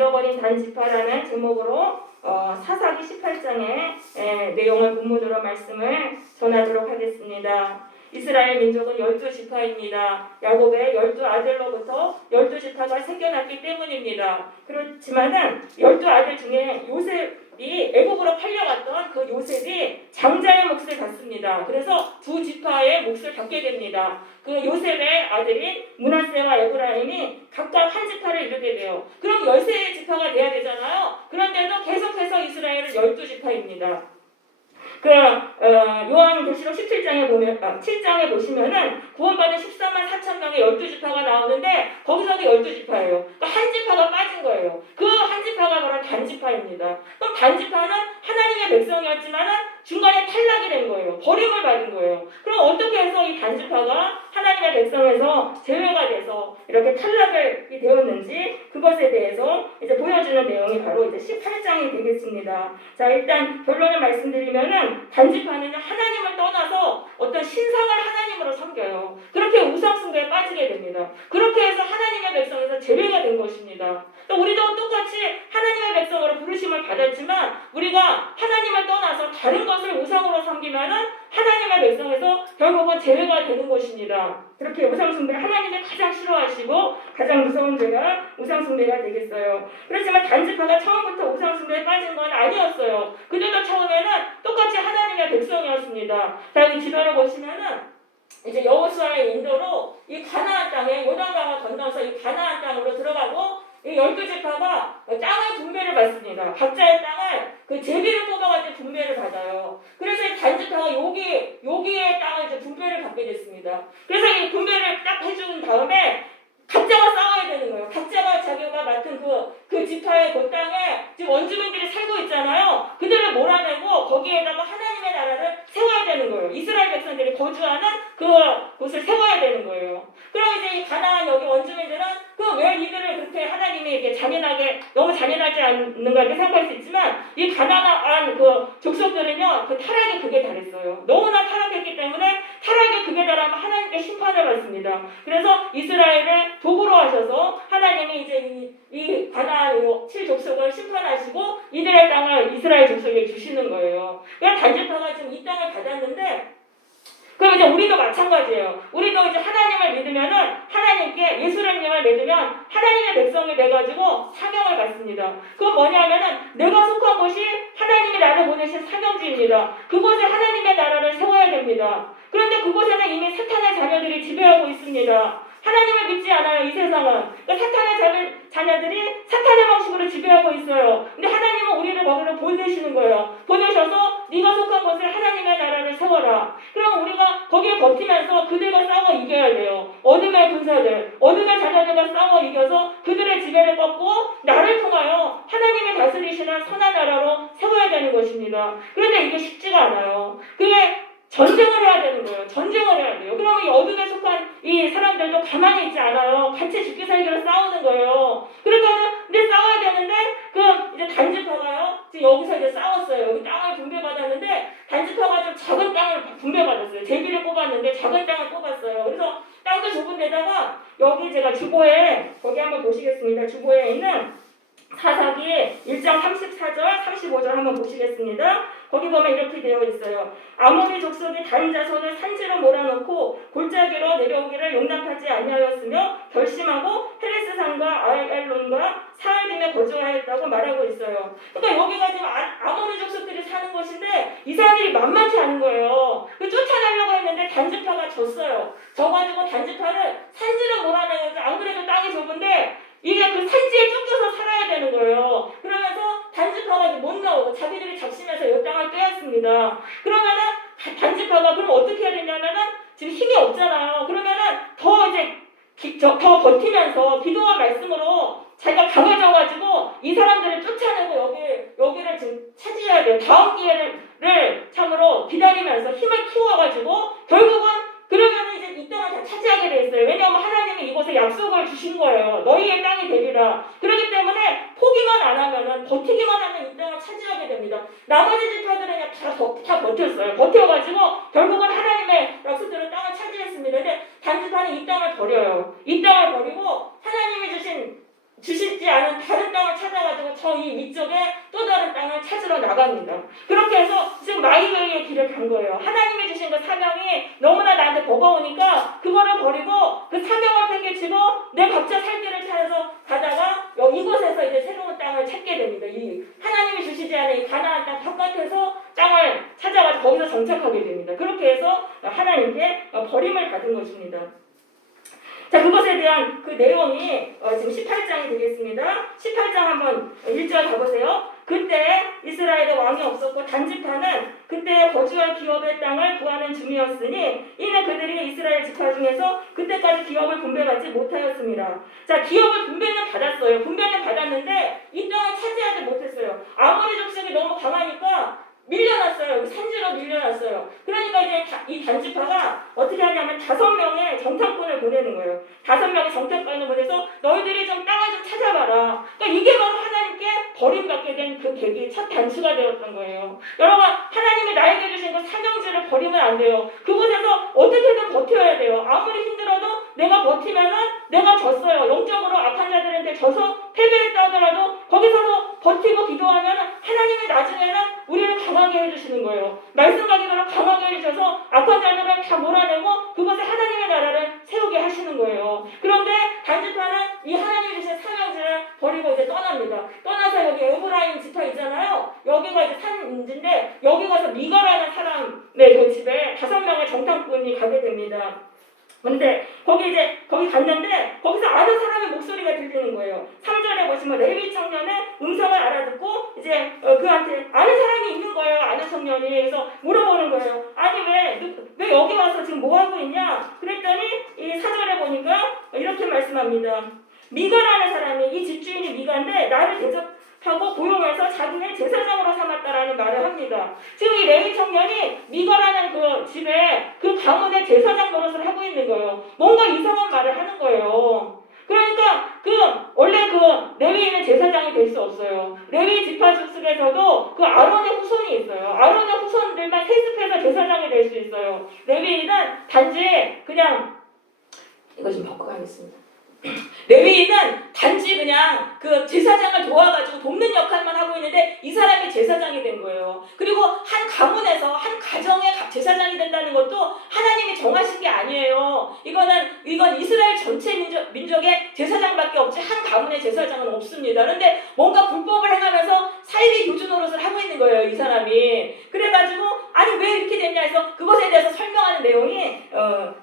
잃어버린 단지파라는 제목으로 사사기 18장의 내용을 본문으로 말씀을 전하도록 하겠습니다. 이스라엘 민족은 12지파입니다. 야곱의 12아들로부터 12지파가 생겨났기 때문입니다. 그렇지만은 12아들 중에 요셉이 애국으로 팔려갔던 그 요셉이 장자의 몫을 받습니다. 그래서 두 지파의 몫을 받게 됩니다. 그 요셉의 아들인 므낫세와 에브라임이 각각 한 지파를 이루게 돼요. 그럼 13지파가 돼야 되잖아요. 그런데도 계속해서 이스라엘은 12지파입니다. 요한계시록 7장에 보시면은 구원받은 14만 4천 명의 12지파가 나오는데 거기서도 12지파예요. 또 한 지파가 빠진 거예요. 그 한 지파가 바로 단지파입니다. 그럼 단지파는 하나님의 백성이었지만은 중간에 탈락이 된 거예요. 버림을 받은 거예요. 그럼 어떻게 해서 이 단지파가 하나님의 백성에서 제외가 돼서 이렇게 탈락이 되었는지 그것에 대해서 이제 보여주는 내용이 바로 이제 18장이 되겠습니다. 자, 일단 결론을 말씀드리면은 단지파는 하나님을 떠나서 어떤 신상을 하나님으로 섬겨요. 그렇게 우상숭배에 빠지게 됩니다. 그렇게 해서 하나님의 백성에서 제외가 된 것입니다. 또 우리도 똑같이 하나님의 백성으로 부르심을 받았지만 우리가 하나님을 떠나서 다른 것을 우상으로 섬기면은 하나님의 백성에서 결국은 제외가 되는 것입니다. 그렇게 우상숭배 하나님이 가장 싫어하시고 가장 무서운 죄가 우상숭배가 되겠어요. 그렇지만 단지파가 처음부터 우상숭배에 빠진 건 아니었어요. 그들도 처음에는 똑같이 하나님의 백성이었습니다. 자, 여기 지도를 보시면은 이제 여호수아의 인도로 이 가나안 땅에 요단강을 건너서 이 가나안 땅으로 들어가고 이 12지파가 땅의 분배를 받습니다. 각자의 땅을 그 제비를 뽑아가지고 분배를 받아요. 그래서 이 단지파가 여기에 땅을 이제 분배를 받게 됐습니다. 그래서 이 분배를 딱 해준 다음에 각자가 싸워야 되는 거예요. 각자가 자기가 맡은 그 지파의 그 땅에 지금 원주민들이 살고 있잖아요. 그들을 몰아내고 거기에다가 하나님의 나라를 세워야 되는 거예요. 이스라엘 백성들이 거주하는 그곳을 세워야 되는 거예요. 그럼 이제 이 가나안 여기 원주민들은 왜 이들을 그렇게 하나님이 이렇게 너무 잔인하지 않는가 이렇게 생각할 수 있지만 이 가나안 그 족속들은요 그 타락의 극에 달했어요. 너무나 타락했기 때문에 타락의 극에 달하면 하나님께 심판을 받습니다. 그래서 이스라엘을 도구로 하셔서 하나님이 이제 이 가나안 7족속을 심판하시고 이들의 땅을 이스라엘 족속에 주시는 거예요. 그러니까 단지파가 지금 이 땅을 받았는데 그럼 이제 우리도 마찬가지예요. 우리도 이제 하나님을 믿으면은 하나님께 예수님을 믿으면 하나님의 백성이 돼가지고 사명을 받습니다. 그건 뭐냐면은 내가 속한 곳이 하나님이 나를 보내신 사명지입니다. 그곳에 하나님의 나라를 세워야 됩니다. 그런데 그곳에는 이미 사탄의 자녀들이 지배하고 있습니다. 하나님을 믿지 않아요, 이 세상은. 그러니까 사탄의 자녀들이 사탄의 방식으로 지배하고 있어요. 근데 하나님은 우리를 거기로 보내시는 거예요. 보내셔서 네가 속한 곳에 하나님의 나라를 세워라. 그럼 우리가 거기에 버티면서 그들과 싸워 이겨야 돼요. 어둠의 군사들, 어둠의 자녀들과 싸워 이겨서 그들의 지배를 꺾고 나를 통하여 하나님이 다스리시는 선한 나라로 세워야 되는 것입니다. 그런데 이게 쉽지가 않아요. 그게 전쟁을 해야 되는 거예요. 전쟁을 해야 돼요. 그러면 이 어둠에 속한 이 사람들도 가만히 있지 않아요. 같이 죽기 살기로 싸우는 거예요. 근데 싸워야 되는데 이제 단지파가요. 지금 여기서 이제 싸웠어요. 여기 땅을 분배받았는데 단지파가 좀 작은 땅을 분배받았어요. 제비를 뽑았는데 작은 땅을 뽑았어요. 그래서 땅도 좁은 데다가 여기 제가 주보에 거기 한번 보시겠습니다. 주보에 있는 사사기 1장 34절 35절 한번 보시겠습니다. 거기 보면 이렇게 되어 있어요. 아모리 족속이 단 자손을 산지로 몰아넣고 골짜기로 내려오기를 용납하지 아니하였으며 결심하고 헤레스산과 아엘론과 사알림에 거주하였다고 말하고 있어요. 그러니까 여기가 지금 아모리 족속들이 사는 곳인데 이 사람들이 만만치 않은 거예요. 쫓아내려고 했는데 단지파가 졌어요. 져가지고 단지파를 산지로 몰아내면서 안 그래도 땅이 좁은데 이게 그 산지에 쫓겨서 살아야 되는 거예요. 그러면서 단지파가 못 나오고 자기들이 작심해서 이 땅을 빼앗습니다. 그러면은 단지파가 그럼 어떻게 해야 되냐면은 지금 힘이 없잖아요. 그러면은 더 버티면서 기도와 말씀으로 자기가 강해져가지고 이 사람들을 쫓아내고 여기를 지금 차지해야 돼요. 다음 기회를 참으로 기다리면서 힘을 키워가지고 결국은 그러면은 이제 이 땅을 다 차지하게 돼 있어요. 왜냐하면 하나님이 이곳에 약속을 주신 거예요. 너희의 땅이 되리라. 그렇기 때문에 포기만 안 하면은 버티기만 하면 이 땅을 차지하게 됩니다. 나머지 지파들은 그냥 다 버텼어요. 버텨가지고 결국은 하나님의 약속대로 땅을 차지했습니다. 근데 단지파는 이 땅을 버려요. 이 땅을 버리고 하나님이 주시지 않은 다른 땅을 찾아 저 이 위쪽에 또 다른 땅을 찾으러 나갑니다. 그렇게 해서 지금 마이웨이의 길을 간 거예요. 하나님이 주신 그 사명이 너무나 나한테 버거우니까 그거를 버리고 그 사명을 팽개치고 내 각자 살 길을 찾아서 가다가 이곳에서 이제 새로운 땅을 찾게 됩니다. 이 하나님이 주시지 않은 이 가나안 땅 바깥에서 땅을 찾아가서 거기서 정착하게 됩니다. 그렇게 해서 하나님께 버림을 받은 것입니다. 자, 그것에 대한 그 내용이 지금 18장이 되겠습니다. 18장 한번 1절 가보세요. 그때 이스라엘에 왕이 없었고 단지파는 그때 거주할 기업의 땅을 구하는 중이었으니 이는 그들이 이스라엘 지파 중에서 그때까지 기업을 분배받지 못하였습니다. 자, 기업을 분배는 받았어요. 분배는 받았는데 이 땅을 차지하지 못했어요. 아모리 족속이 너무 강하니까 밀려났어요. 산지로 밀려났어요. 그러니까 이제 이 단지파가 어떻게 하냐면 5명의 정탐꾼을 보내는 거예요. 5명의 정탐꾼을 보내서 너희들이 좀 땅을 좀 찾아봐라. 그러니까 이게 바로 하나님께 버림받게 된 그 계기, 첫 단추가 되었던 거예요. 여러분, 하나님이 나에게 주신 그 사명지를 버리면 안 돼요. 그곳에서 어떻게든 버텨야 돼요. 아무리 힘들어도 내가 버티면은 내가 졌어요. 영적으로 악한 자들한테 져서 패배했다 하더라도 거기서도 버티고 기도하면 하나님이 나중에는 우리를 강하게 해주시는 거예요. 말씀 가기로 강하게 해주셔서 악한 자들을 다 몰아내고 그곳에 하나님의 나라를 세우게 하시는 거예요. 그런데 단지파는 이 하나님이 주신 사명지를 버리고 이제 떠납니다. 떠나서 여기 에브라임 지파 있잖아요. 여기가 이제 산인지인데 여기 가서 미가라는 사람의 그 집에 5명의 정탐꾼이 가게 됩니다. 근데 거기 갔는데 거기서 아는 사람의 목소리가 들리는 거예요. 3절에 보시면 레위 청년의 음성을 알아듣고 이제 그한테 아는 사람이 있는 거예요. 아는 청년이. 그래서 물어보는 거예요. 아니 왜 여기 와서 지금 뭐 하고 있냐? 그랬더니 이 4절에 보니까 이렇게 말씀합니다. 미가라는 사람이 이 집주인이 미가인데 나를 대접하고 고용해서 자기네 제사장으로 삼았다라는 말을 합니다. 지금 이 레위 청년이 미가라는 그 집에 그 가문의 제사장 노릇을 하고 있는 거예요. 뭔가 이상한 말을 하는 거예요. 그러니까 원래 레위인은 제사장이 될 수 없어요. 레위 지파 속에서도 그 아론의 후손이 있어요. 아론의 후손들만 세습해서 제사장이 될 수 있어요. 레위인은 단지 그냥 이거 좀 바꿔가겠습니다. 레위인은 단지 그냥 그 제사장을 도와가지고 돕는 역할만 하고 있는데 이 사람이 제사장이 된 거예요. 그리고 한 가문에서 한 가정의 제사장이 된다는 것도 하나님이 정하신 게 아니에요. 이건 이스라엘 전체 민족의 제사장밖에 없지 한 가문의 제사장은 없습니다. 그런데 뭔가 불법을 행하면서 사이비 교주 노릇을 하고 있는 거예요, 이 사람이. 그래가지고 아니 왜 이렇게 됐냐 해서 그것에 대해서 설명하는 내용이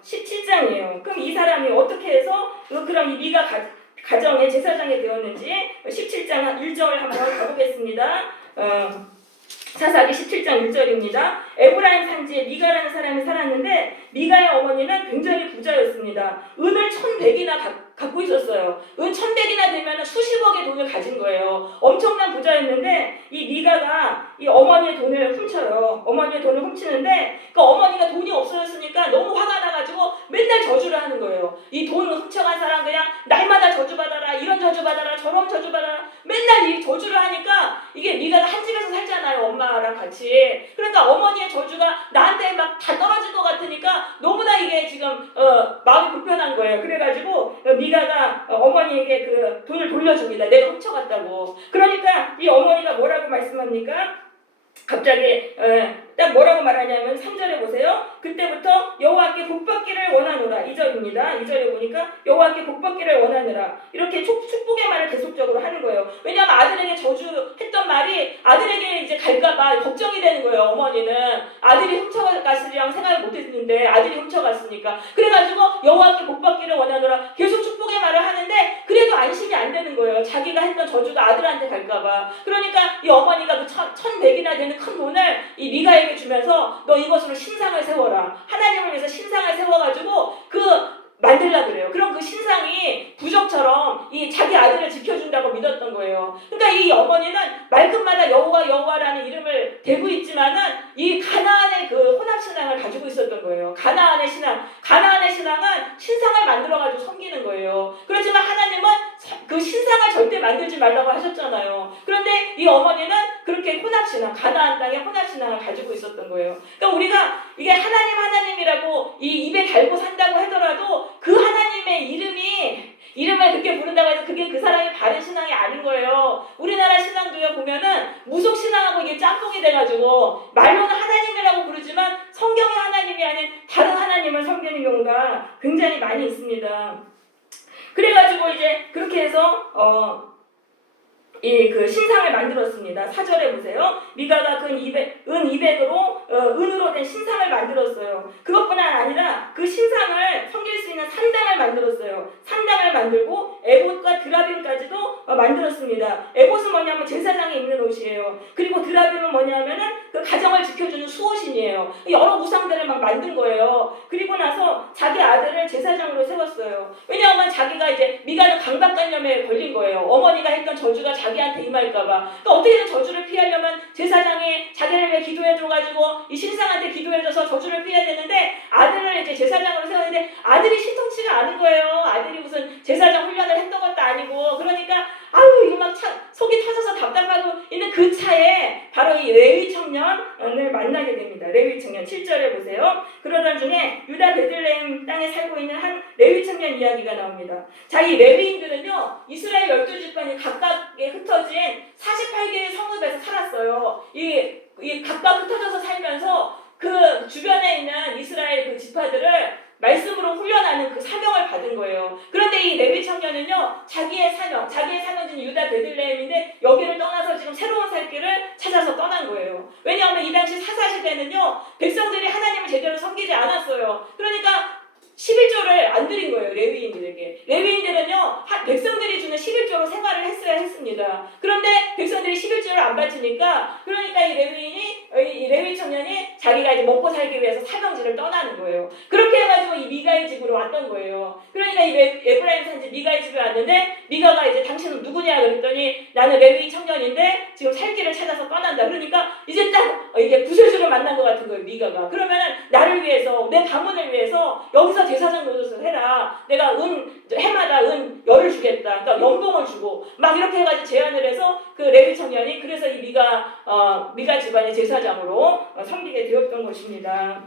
17장이에요. 그럼 이 사람이 어떻게 해서 그럼 이 미가 가정의 제사장이 되었는지 17장 1절 한번 가보겠습니다. 사사기 17장 1절입니다. 에브라임 산지에 미가라는 사람이 살았는데 미가의 어머니는 굉장히 부자였습니다. 은을 1,100이나 갖고 있었어요. 은 1,100이나 되면 수십억의 돈을 가진 거예요. 엄청난 부자였는데 이 미가가 이 어머니의 돈을 훔쳐요. 어머니의 돈을 훔치는데 그 어머니가 돈이 없어졌으니까 너무 화가 나가지고 맨날 저주를 하는 거예요. 이 돈 훔쳐간 사람 그냥 날마다 저주받아라, 이런 저주받아라, 저런 저주받아라, 맨날 이 저주를 하니까 이게 미가가 한 집에서 살잖아요, 엄마랑 같이. 그러니까 어머니의 저주가 나한테 막 다 떨어질 것 같으니까 너무나 이게 지금 마음이 불편한 거예요. 그래가지고 미가가 어머니에게 그 돈을 돌려줍니다. 내가 훔쳐갔다고. 그러니까 이 어머니가 뭐라고 말씀합니까? 갑자기 딱 뭐라고 말하냐면 3절에 보세요. 그때부터 여호와께 복받기를 원하노라. 2절입니다. 2절에 보니까 여호와께 복받기를 원하노라. 이렇게 축복의 말을 계속적으로 하는 거예요. 왜냐하면 아들에게 저주했던 말이 아들에게 이제 갈까봐 걱정이 되는 거예요. 어머니는 아들이 훔쳐갔으리라고 생각을 못했는데 아들이 훔쳐갔으니까. 그래가지고 여호와께 복받기를 원하노라. 계속 축복의 말을 하는데 그래도 안심이 안 되는 거예요. 자기가 했던 저주가 아들한테 갈까봐. 그러니까 이 어머니가 그 1,100이나 되는 큰 돈을 이 미가에게 주면서 너 이것으로 신상을 세워라. 하나님을 위해서 신상을 세워가지고 만들라 그래요. 그럼 그 신상이 부적처럼 이 자기 아들을 지켜준다고 믿었던 거예요. 그러니까 이 어머니는 말끝마다 여호와라는 이름을 대고 있지만은 이 가나안의 그 혼합신앙을 가지고 있었던 거예요. 가나안의 신앙은 신상을 만들어가지고 섬기는 거예요. 그렇지만 하나님은 그 신상을 절대 만들지 말라고 하셨잖아요. 그런데 이 어머니는 그렇게 혼합신앙, 가나안 땅의 혼합신앙을 가지고 있었던 거예요. 그러니까 우리가 이게 하나님이라고 이 입에 달고 산다고 하더라도 그 하나님의 이름을 그렇게 부른다고 해서 그게 그 사람의 바른 신앙이 아닌 거예요. 우리나라 신앙 신앙도요 보면은 무속 신앙하고 이게 짬뽕이 돼가지고 말로는 하나님이라고 부르지만 성경의 하나님이 아닌 다른 하나님을 섬기는 경우가 굉장히 많이 있습니다. 그래가지고 이제 그렇게 해서 그 신상을 만들었습니다. 4절에 보세요. 미가가 은 200으로 은으로 된 신상을 만들었어요. 그것뿐만 아니라 그 신상을 섬길 수 있는 산당을 만들었어요. 산당을 만들고 에봇과 드라빔까지도 만들었습니다. 에봇은 뭐냐면 제사장이 입는 옷이에요. 그리고 드라빔은 뭐냐면은 그 가정을 지켜주는 수호신이에요. 여러 우상들을 막 만든 거예요. 그리고 나서 자기 아들을 제사장으로 세웠어요. 왜냐하면 자기가 이제 미가는 강박관념에 걸린 거예요. 어머니가 했던 저주가 자기한테 임할까봐. 그러니까 어떻게든 저주를 피하려면 제사장이 자기를 위해 기도해줘가지고 이 신상한테 기도해줘서 저주를 피해야 되는데 아들을 이제 제사장으로 세웠는데 아들이 신통치가 않은 거예요. 아들이 무슨 제사장 훈련을 했던 것도 아니고. 그러니까 아유 이거 막 속이 터져서 답답하고 있는 그 차에 바로 이 레위 청년을 만나게 됩니다. 레위 청년 7절에 보세요. 그러던 중에 유다 베들레헴 땅에 살고 있는 한 레위 청년 이야기가 나옵니다. 자, 이 레위인들은요 이스라엘 12지파니 각각에 흩어진 48개의 성읍에서 살았어요. 이 각각 흩어져서 살면서 그 주변에 있는 이스라엘 그 지파들을 말씀으로 훈련하는 그 사명을 받은 거예요. 그런데 이 레위 청년은요 자기의 사명지는 유다 베들레헴인데 여기를 떠나서 지금 새로운 살 길을 찾아서 떠난 거예요. 왜냐하면 이 당시 사사시대는요 백성들이 하나님을 제대로 섬기지 않았어요. 그러니까 11조를 안 드린 거예요. 레위인들에게. 레위인들은요 백성들이 주는 11조로 생활을 했어야 했습니다. 그런데 백성들이 11조를 안 바치니까 그러니까 이 레위 청년이 자기가 이제 먹고 살기 위해서 사명지를 떠나는 거예요. 그렇게 해가지고 이 미가의 집으로 왔던 거예요. 그러니까 이 에브라임 산지 미가의 집에 왔는데 미가가 이제 당신은 누구냐 그랬더니 나는 레위 청년인데 지금 살 길을 찾아서 떠난다. 그러니까 이제 딱 이게 구슬주를 만난 것 같은 거예요. 미가가. 그러면은 나를 위해서 내 가문을 위해서 여기서 제사장 노릇을 해라. 내가 해마다 열을 주겠다. 그러니까 연봉을 주고 막 이렇게 해가지고 제안을 해서 그 레위 청년이 그래서 이 미가 집안의 제사장으로 섬기게 되었던 것입니다.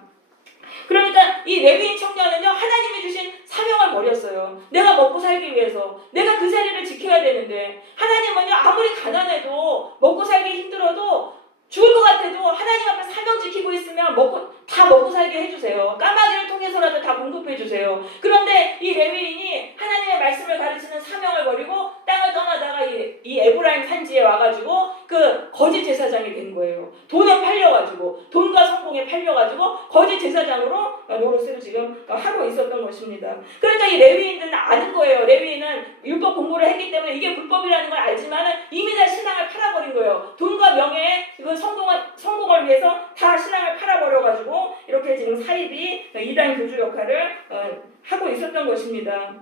그러니까 이 레위인 청년은요 하나님이 주신 사명을 버렸어요. 내가 먹고 살기 위해서 내가 그 자리를 지켜야 되는데 하나님은요 아무리 가난해도 먹고 살기 힘들어도 죽을 것 같아도 하나님 앞에 사명 지키고 있으면 다 먹고 살게 해주세요. 까마귀를 통해서라도 다 공급해주세요. 그런데 이 레위인이 하나님의 말씀을 가르치는 사명을 버리고 땅을 떠나다가 이 에브라임 산지에 와가지고 그 거짓 제사장이 된 거예요. 돈에 팔려가지고 돈과 성공에 팔려가지고 거짓 제사장으로 노릇을 지금 하고 있었던 것입니다. 그러니까 이 레위인들은 아는 거예요. 레위인은 율법 공부를 했기 때문에 이게 불법이라는 걸 알지만은 이미 다 신앙을 팔아버린 거예요. 돈과 명예에 이건 성공을 위해서 다 신앙을 팔아버려가지고 이렇게 지금 사입이 이단 교주 역할을 하고 있었던 것입니다.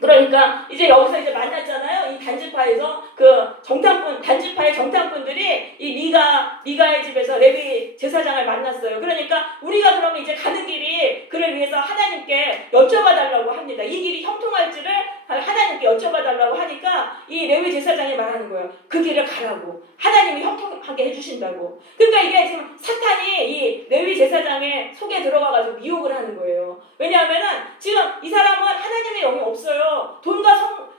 그러니까 이제 여기서 이제 만났잖아요. 이 단지파에서 단지파의 정탐꾼들이 이 미가의 집에서 레위 제사장을 만났어요. 그러니까 우리가 그러면 이제 가는 길이 그를 위해서 하나님께 여쭤봐달라고 합니다. 이 길이 형통할지를 하나님께 여쭤봐달라고 하니까 이 레위 제사장이 말하는 거예요. 그 길을 가라고. 하나님이 형통하게 해주신다고. 그러니까 이게 지금 사탄이 이 레위 제사장의 속에 들어가가지고 미혹을 하는 거예요. 왜냐하면은 지금 이 사람은 하나님의 영이 없어요.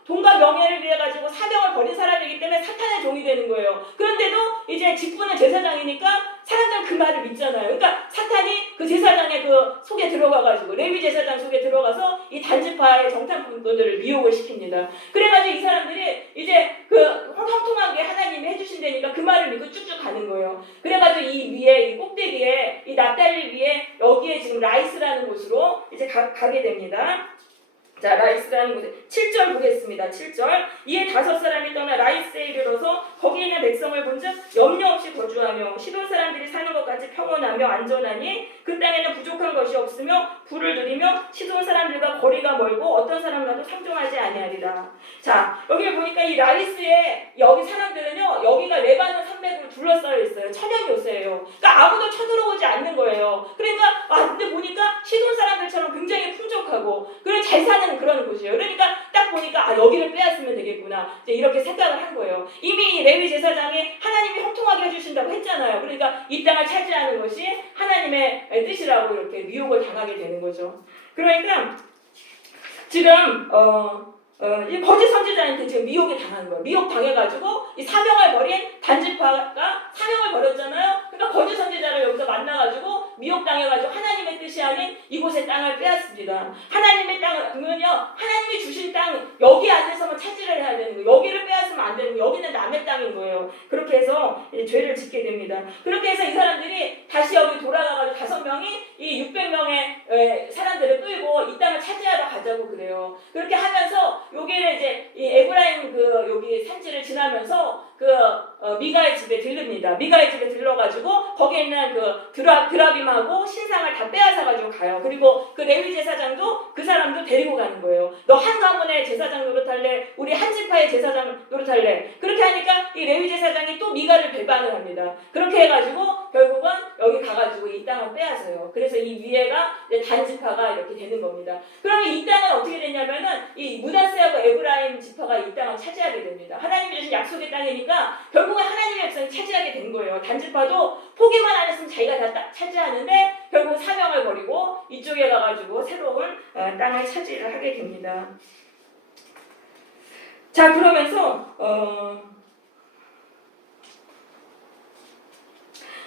돈과 명예를 위해 가지고 사명을 버린 사람이기 때문에 사탄의 종이 되는 거예요. 그런데도 이제 직분은 제사장이니까 사람들은 그 말을 믿잖아요. 그러니까 사탄이 그 제사장의 그 속에 들어가가지고 레위 제사장 속에 들어가서 이 단지파의 정탐꾼들을 미혹을 시킵니다. 그래가지고 이 사람들이 이제 그 형통하게 하나님이 해주신다니까 그 말을 믿고 쭉쭉 가는 거예요. 그래가지고 이 꼭대기에 이 납달리 위에 여기에 지금 라이스라는 곳으로 이제 가게 됩니다. 자, 라이스라는 곳에 7절 보겠습니다. 7절. 이에 5사람이 떠나 라이스에 이르러서 거기 있는 백성을 본즉 염려 없이 거주하며 시돈 사람들이 사는 것 같이 평온하며 안전하니 그 땅에는 부족한 것이 없으며 부를 누리며 시돈 사람들과 거리가 멀고 어떤 사람과도 상종하지 아니하리라. 자, 여기 보니까 이 라이스의 여기 사람들은요 여기가 레바논 산맥으로 둘러싸여 있어요. 천연 요새예요. 그러니까 아무도 쳐들어오지 않는 거예요. 그러니까 근데 보니까 시돈 사람들처럼 굉장히 풍족하고 그리고 잘 사는 그런 곳이에요. 그러니까 딱 보니까 여기를 빼앗으면 되겠구나. 이제 이렇게 생각을 한 거예요. 이미 레위 제사장이 하나님이 형통하게 해주신다고 했잖아요. 그러니까 이 땅을 차지하는 것이 하나님의 뜻이라고 이렇게 미혹을 당하게 되는 거죠. 그러니까 지금 이 거짓 선지자한테 지금 미혹이 당한 거예요. 미혹 당해가지고 이 사명을 버린 단지파가 사명을 버렸잖아요. 그러니까 거짓 선지자를 여기서 만나가지고 미혹 당해가지고 하나님의 뜻이 아닌 이곳의 땅을 빼앗습니다. 하나님의 땅은요, 하나님이 주신 땅 여기 안에서만 차지를 해야 되는 거예요. 여기를 빼앗으면 안 되는 거예요. 여기는 남의 땅인 거예요. 그렇게 해서 죄를 짓게 됩니다. 그렇게 해서 이 사람들이 다시 여기 돌아가가지고 5명이 이 600명의 사람들을 끌고 이 땅을 차지하러 가자고 그래요. 그렇게 하면서 여기를 이제 이 에브라임 여기 산지를 지나면서 미가의 집에 들릅니다. 미가의 집에 들러가지고 거기에 있는 드라빔하고 신상을 다 빼앗아가지고 가요. 그리고 그 레위 제사장도 그 사람도 데리고 가는 거예요. 너 한 가문의 제사장 노릇할래? 우리 한 지파의 제사장 노릇할래? 그렇게 하니까 이 레위 제사장이 또 미가를 배반을 합니다. 그렇게 해가지고 결국은 여기 가가지고 이 땅을 빼앗아요. 그래서 이 위에가 단지파가 이렇게 되는 겁니다. 그러면 이 땅은 어떻게 되냐면은 이 므낫세하고 에브라임 지파가 이 땅을 차지하게 됩니다. 하나님이 주신 약속의 땅이니까 결국은 하나님의 백성이 차지하게 된 거예요. 단지파도 포기만 안 했으면 자기가 다 차지하는데 결국 사명을 버리고 이쪽에 가가지고 새로운 땅을 차지를 하게 됩니다. 자, 그러면서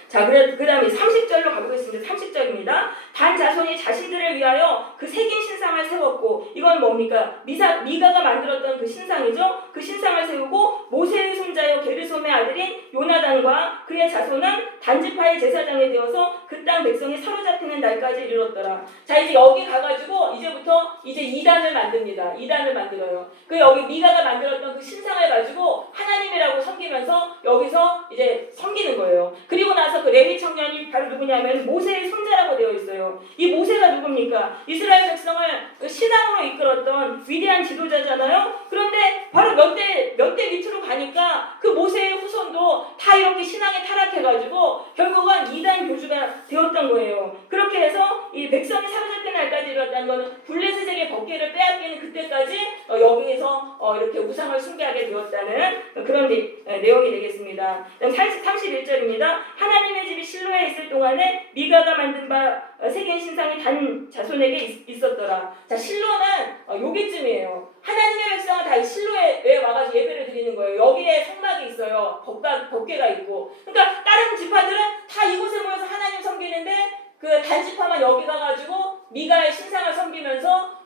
자, 그 다음에 30절로 가보겠습니다. 30절입니다. 단 자손이 자신들을 위하여 그 새긴 신상을 세웠고, 이건 뭡니까? 미가가 만들었던 그 신상이죠. 그 신상을 세우고 모세의 손자요 게르솜의 아들인 요나단과 그의 자손은 단지파의 제사장이 되어서 그 땅 백성이 사로잡히는 날까지 이르렀더라. 자, 이제 여기 가가지고 이제부터 이제 2단을 만듭니다. 2단을 만들어요. 그 여기 미가가 만들었던 그 신상을 가지고 하나님이라고 섬기면서 여기서 이제 섬기는 거예요. 그리고 나서 그 레위 청년이 바로 누구냐면 모세의 손자라고 되어 있어요. 이 모세가 누굽니까? 이스라엘 백성을 신앙으로 이끌었던 위대한 지도자잖아요. 그런데 바로 몇 대 밑으로 가니까 그 모세의 후손도 다 이렇게 신앙에 타락해가지고 결국은 2단 교주가 되었던 거예요. 그렇게 해서 이 백성이 사로잡힌 날까지 이뤘다는 것은 블레셋에게 법궤를 빼앗기는 그때까지 여기에서 이렇게 우상을 숭배하게 되었다는 그런 내용이 되겠습니다. 31절입니다. 하나님의 집이 실로에 있을 동안에 미가가 만든 바 새긴 신상이 단 자손에게 있었더라. 자, 실로는 여기쯤이에요. 하나님의 백성은 다 이 실로에 와가지고 예배를 드리는 거예요. 여기에 성막이 있어요. 법궤가 있고. 그러니까 다른 지파들은 다 이곳에 모여서 하나님 섬기는데 그 단지파만 여기 가가지고 미가의 신상을 섬기면서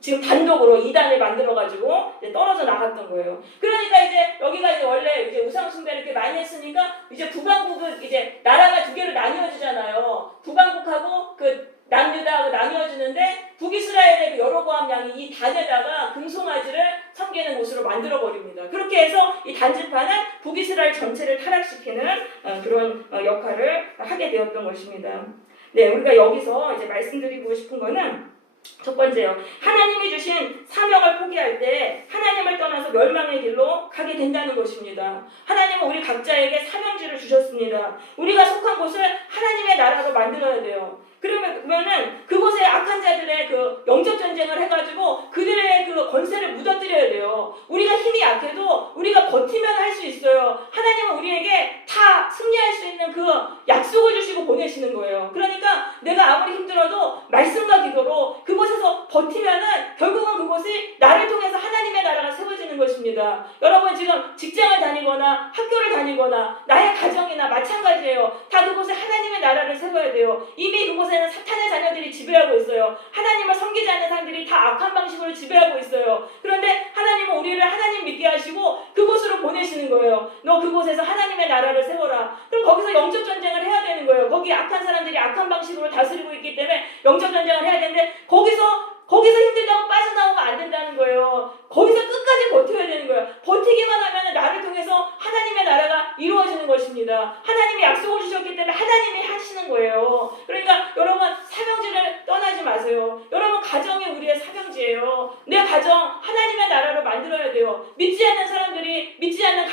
지금 단독으로 2단을 만들어가지고 떨어져 나갔던 거예요. 그러니까 이제 여기가 이제 원래 이제 우상 숭배를 이렇게 많이 했으니까 이제 북왕국은 이제 나라가 2개로 나뉘어지잖아요. 북왕국하고 그 남유다하고 나뉘어지는데 북이스라엘의 그 여로보암 양이 이 단에다가 금송아지를 섬기는 곳으로 만들어 버립니다. 그렇게 해서 이 단지파는 북이스라엘 전체를 타락시키는 그런 역할을 하게 되었던 것입니다. 네, 우리가 여기서 이제 말씀드리고 싶은 거는 첫 번째요. 하나님이 주신 사명을 포기할 때 하나님을 떠나서 멸망의 길로 가게 된다는 것입니다. 하나님은 우리 각자에게 사명지를 주셨습니다. 우리가 속한 곳을 하나님의 나라로 만들어야 돼요. 그러면은 그곳에 악한 자들의 그 영적 전쟁을 해가지고 그들의 그 권세를 무너뜨려야 돼요. 우리가 힘이 약해도 우리가 버티면 할 수 있어요. 하나님은 우리에게 다 승리할 수 있는 그 약속을 주시고 보내시는 거예요. 그러니까 내가 아무리 힘들어도 말씀과 기도로 그곳에서 버티면은 결국은 그곳이 나를 통해서 하나님의 나라가 세워지는 것입니다. 여러분 지금 직장을 다니거나 학교를 다니거나 나의 가정이나 마찬가지예요. 다 그곳에 하나님의 나라를 세워야 돼요. 이미 그곳에는 사탄의 자녀들이 지배하고 있어요. 하나님을 섬기지 않는 사람들이 다 악한 방식으로 지배하고 있어요. 그런데 하나님은 우리를 하나님 믿게 하시고 그곳으로 보내시는 거예요. 너 그곳에서 하나님의 나라를 세워라. 그럼 거기서 영적 전쟁을 해야 되는 거예요. 거기 악한 사람들이 악한 방식으로 다스리고 있기 때문에 영적 전쟁을 해야 되는데 거기서 힘들다고 빠져나오면 안 된다는 거예요. 거기서 끝까지 버텨야 되는 거예요. 버티기만 하면 나를 통해서 하나님의 나라가 이루어지는 것입니다. 하나님이 약속을 주셨기 때문에 하나님이 하시는 거예요. 그러니까 여러분 사명지를 떠나지 마세요. 여러분 가정이 우리의 사명지예요. 내 가정 하나님의 나라로 만들어야 돼요. 믿지 않는 사람들이 믿지 않는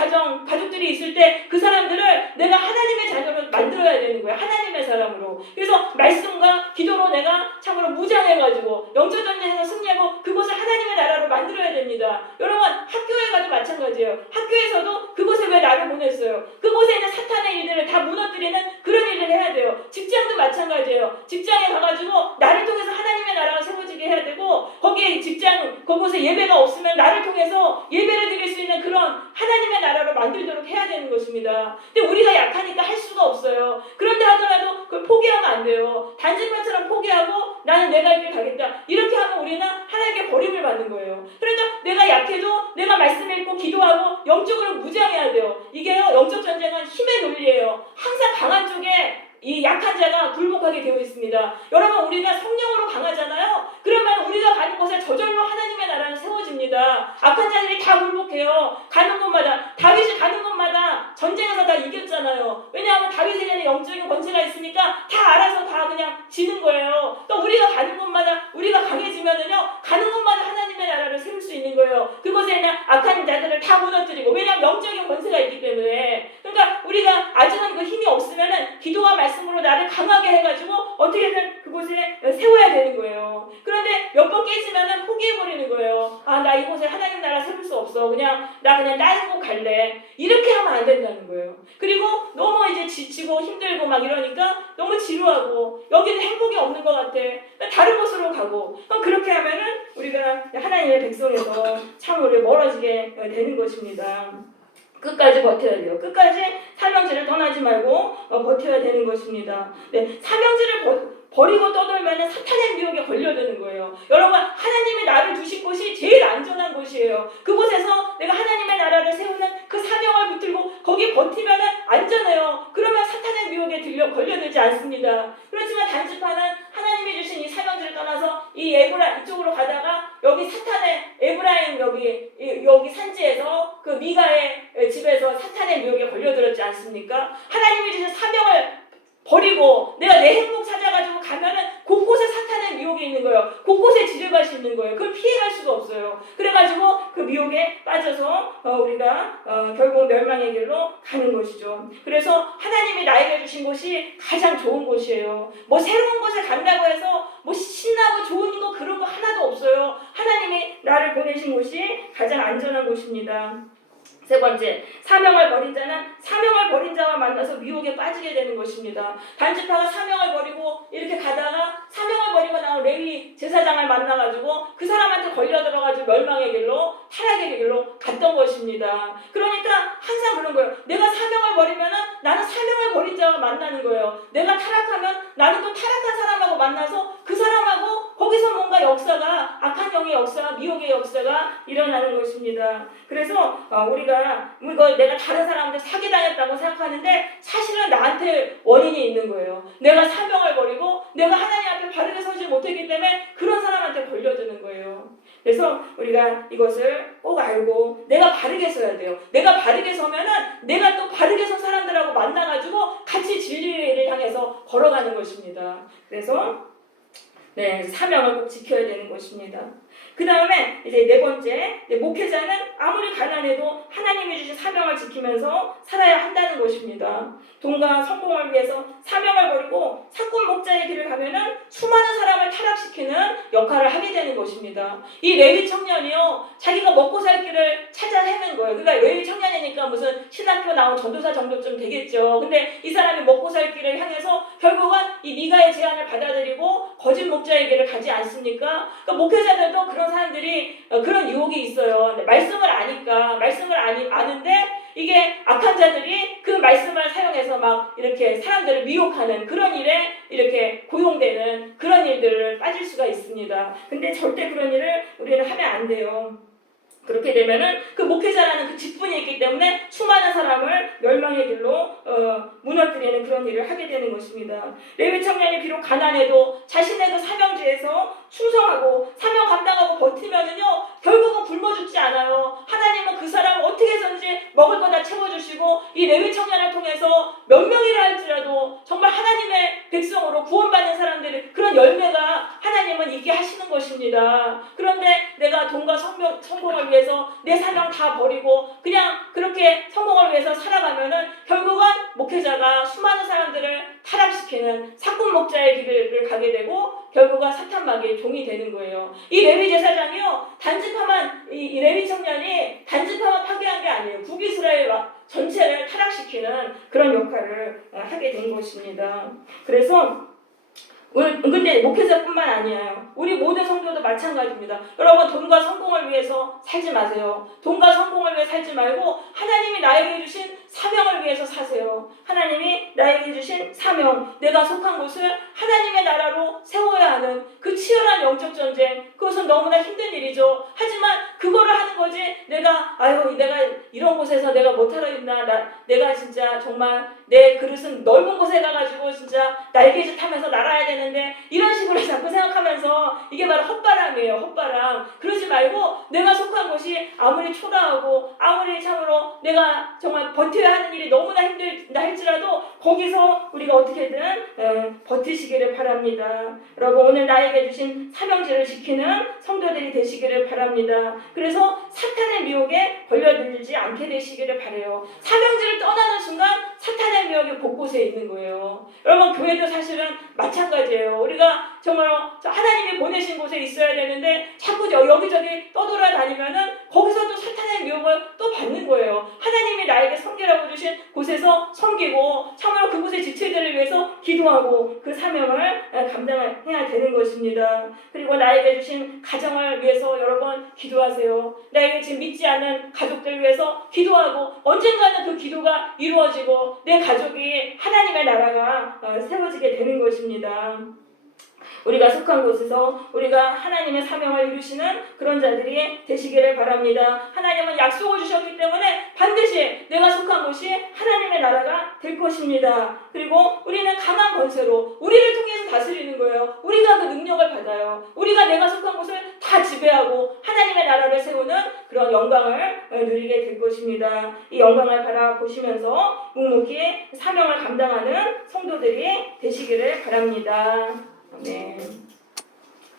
가족들이 있을 때 그 사람들을 내가 하나님의 자녀로 만들어야 되는 거예요. 하나님의 사람으로. 그래서 말씀과 기도로 내가 참으로 무장해가지고 영적 전쟁에서 승리하고 그곳을 하나님의 나라로 만들어야 됩니다. 여러분 학교에 가도 마찬가지예요. 학교에서도 그곳에 왜 나를 다 보냈어요. 그곳에 있는 사탄의 일들을 다 무너뜨리는 그런 일을 해야 돼요. 직장도 마찬가지예요. 직장에 가가지고 나를 통해서 하나님의 나라가 세워지게 해야 되고, 거기에 그곳에 예배가 없으면 나를 통해서 예배를 드릴 수 있는 그런 하나님의 나라로 만들도록 해야 되는 것입니다. 근데 우리가 약하니까 할 수가 없어요. 그런데 하더라도 그걸 포기하면 안 돼요. 단지파처럼 포기하고 나는 내가 이 길 가겠다. 이렇게 하면 우리는 하나님께 버림을 받는 거예요. 그러니까 내가 약해도 내가 말씀 읽고 기도하고 영적으로 무장해야 돼요. 이게요, 영적 전쟁은 힘의 논리예요. 항상 강한 쪽에 이 약한 자가 굴복하게 되어 있습니다. 여러분, 우리가 성령으로 강하잖아요. 그러면 우리가 가는 곳에 저절로 하나님의 나라는 세워집니다. 악한 자들이 다 굴복해요. 가는 곳마다, 다윗이 가는 곳마다 전쟁에서 다 이겼잖아요. 왜냐하면 다윗에게는 영적인 권세가 있으니까 다 알아서 다 그냥 지는 거예요. 또 우리가 가는 곳마다 우리가 강해지면은요, 가는 곳마다 하나님의 나라를 세울 수 있는 거예요. 그곳에 있는 악한 자들을 다 무너뜨리고, 왜냐하면 영적인 권세가 있기 때문에. 그러니까 우리가 아직은 그 힘이 없으면은 기도와 말씀으로 나를 강하게 해가지고 어떻게든 그곳에 세워야 되는 거예요. 그런데 몇 번 깨지면은 포기해버리는 거예요. 아, 나 이곳에 하나님 나라 세울 수 없어. 나 그냥 다른 곳 갈래. 이렇게 하면 안 된다는 거예요. 그리고 너무 이제 지치고 힘들고 막 이러니까 너무 지루하고 여기는 행복이 없는 것 같아. 다른 곳으로 가고. 그럼 그렇게 하면은 우리가 하나님의 백성에서 참으로 멀어지게 되는 것입니다. 끝까지 버텨야 돼요. 끝까지 사명지를 떠나지 말고 버텨야 되는 것입니다. 네, 사명지를 버리고 떠돌면 사탄의 미혹에 걸려드는 거예요. 여러분, 하나님이 나를 두신 곳이 제일 안전한 곳이에요. 그곳에서 내가 하나님의 나라를 세우는 그 사명을 붙들고 거기 버티면 안전해요. 그러면 사탄의 미혹에 걸려들지 않습니다. 그렇지만 단지파는 하나님이 주신 이 사명지를 떠나서 이쪽으로 가다가 여기 사탄의 에브라임 여기 산지에서 그 미가의 집에서 사탄의 미혹에 걸려들었지 않습니까? 하나님이 주신 사명을 버리고 내가 내 행복 찾아가지고 가면은 곳곳에 사탄의 미혹이 있는 거예요. 곳곳에 지뢰밭이 있는 거예요. 그걸 피해갈 수가 없어요. 그래가지고 그 미혹에 빠져서 우리가 결국 멸망의 길로 가는 것이죠. 그래서 하나님이 나에게 주신 곳이 가장 좋은 곳이에요. 뭐 새로운 곳에 간다고 해서 뭐 신나고 좋은 거 그런 거 하나도 없어요. 하나님이 나를 보내신 곳이 가장 안전한 곳입니다. 세 번째, 사명을 버린 자는 사명을 버린 자와 만나서 미혹에 빠지게 되는 것입니다. 단지파가 사명을 버리고 이렇게 가다가 사명을 버리고 나온 레위 제사장을 만나가지고 그 사람한테 걸려들어가지고 멸망의 길로, 타락의 길로 갔던 것입니다. 그러니까 항상 그런 거예요. 내가 사명을 버리면은 나는 사명을 버린 자와 만나는 거예요. 내가 타락하면 나는 또 타락한 사람하고 만나서 그 사람하고 거기서 뭔가 역사가, 악한 영의 역사, 미혹의 역사가 일어나는 것입니다. 그래서 우리가 내가 다른 사람한테 사기당했다고 생각하는데 사실은 나한테 원인이 있는 거예요. 내가 사명을 버리고 내가 하나님 앞에 바르게 서지 못했기 때문에 그런 사람한테 걸려드는 거예요. 그래서 우리가 이것을 꼭 알고 내가 바르게 서야 돼요. 내가 바르게 서면은 내가 또 바르게 선 사람들하고 만나가지고 같이 진리를 향해서 걸어가는 것입니다. 그래서 사명을 꼭 지켜야 되는 것입니다. 그 다음에 이제 네 번째, 목회자는 아무리 가난해도 하나님이 주신 사명을 지키면서 살아야 한다는 것입니다. 돈과 성공을 위해서 사명을 버리고 사꾼 목자의 길을 가면은 수많은 사람을 타락시키는 역할을 하게 되는 것입니다. 이 레위 청년이요, 자기가 먹고 살 길을 찾아 헤맨 거예요. 그러니까 레위 청년이니까 무슨 신학교 나온 전도사 정도쯤 되겠죠. 근데 이 사람이 먹고 살 길을 향해서 결국은 이 미가의 제안을 받아들이고 거짓 목자의 길을 가지 않습니까? 그러니까 목회자들도 그런 사람들이 그런 유혹이 있어요. 말씀을 아니까, 말씀을 아는데 이게 악한 자들이 그 말씀을 사용해서 막 이렇게 사람들을 미혹하는 그런 일에 이렇게 고용되는 그런 일들을 빠질 수가 있습니다. 근데 절대 그런 일을 우리는 하면 안 돼요. 그렇게 되면은 그 목회자라는 그 직분이 있기 때문에 수많은 사람을 멸망의 길로 무너뜨리는 그런 일을 하게 되는 것입니다. 레위 청년이 비록 가난해도 자신의 그 사명지에서 충성하고 사명 감당하고 버티면은요, 결국은 굶어 죽지 않아요. 하나님은 그 사람을 어떻게 해서든지 먹을 거 다 채워주시고 이 레위 청년을 통해서 몇 명이라 할지라도 정말 하나님의 백성으로 구원받는 사람들이 그런 열매가 하나님은 있게 하시는 것입니다. 그런데 내가 돈과 성공을 위해서 내 사명 다 버리고 그냥 그렇게 성공을 위해서 살아가면은 결국은 목회자가 수많은 사람들을 타락시키는 사꾼 목자의 길을 가게 되고 결국은 사탄마귀의 종이 되는 거예요. 이 레위 제사장이요, 단지파만 이 레위 청년이 단지파만 파괴한 게 아니에요. 북이스라엘 전체를 확장시키는 그런 역할을 하게 된 것입니다. 그래서 근데 목회자뿐만 아니에요. 우리 모든 성도도 마찬가지입니다. 여러분 돈과 성공을 위해서 살지 마세요. 돈과 성공을 위해 살지 말고 하나님이 나에게 주신 사명을 위해서 사세요. 하나님이 나에게 주신 사명, 내가 속한 곳을 하나님의 나라로 세워야 하는 그 치열한 영적 전쟁, 그것은 너무나 힘든 일이죠. 하지만 그거를 하는 거지. 내가 이런 곳에서 내가 못하겠나, 내가 진짜 정말 내 그릇은 넓은 곳에 가가지고 진짜 날개짓 하면서 날아야 되는데 이런 식으로 자꾸 생각하면서 이게 바로 헛바람이에요. 헛바람. 그러지 말고 내가 속한 곳이 아무리 초라하고 아무리 참으로 내가 정말 버텨야 하는 일이 너무나 힘들다 할지라도 거기서 우리가 어떻게든 버티시기를 바랍니다. 여러분 오늘 나에게 주신 사명제를 지키는 성도들이 되시기를 바랍니다. 그래서 사탄의 미혹에 걸려들지 않게 되시기를 바라요. 사명제를 떠나는 순간 사탄의 미혹이 곳곳에 있는 거예요. 여러분 교회도 사실은 마찬가지예요. 우리가 정말 하나님이 보내신 곳에 있어야 되는데 자꾸 여기저기 떠돌아다니면은 거기서 또 사탄의 미혹을 또 받는 거예요. 하나님이 나에게 섬기라고 주신 곳에서 섬기고 참으로 그곳의 지체들을 위해서 기도하고 그 사명을 감당해야 되는 것입니다. 그리고 나에게 주신 가정을 위해서 여러분 기도하세요. 나에게 지금 믿지 않는 가족들 위해서 기도하고 언젠가는 그 기도가 이루어지고 내 가족이 하나님의 나라가 세워지게 되는 것입니다. 우리가 속한 곳에서 우리가 하나님의 사명을 이루시는 그런 자들이 되시기를 바랍니다. 하나님은 약속을 주셨기 때문에 반드시 내가 속한 곳이 하나님의 나라가 될 것입니다. 그리고 우리는 강한 권세로 우리를 통해서 다스리는 거예요. 우리가 그 능력을 받아요. 우리가 내가 속한 곳을 다 지배하고 하나님의 나라를 세우는 그런 영광을 누리게 될 것입니다. 이 영광을 바라보시면서 묵묵히 사명을 감당하는 성도들이 되시기를 바랍니다. 아멘.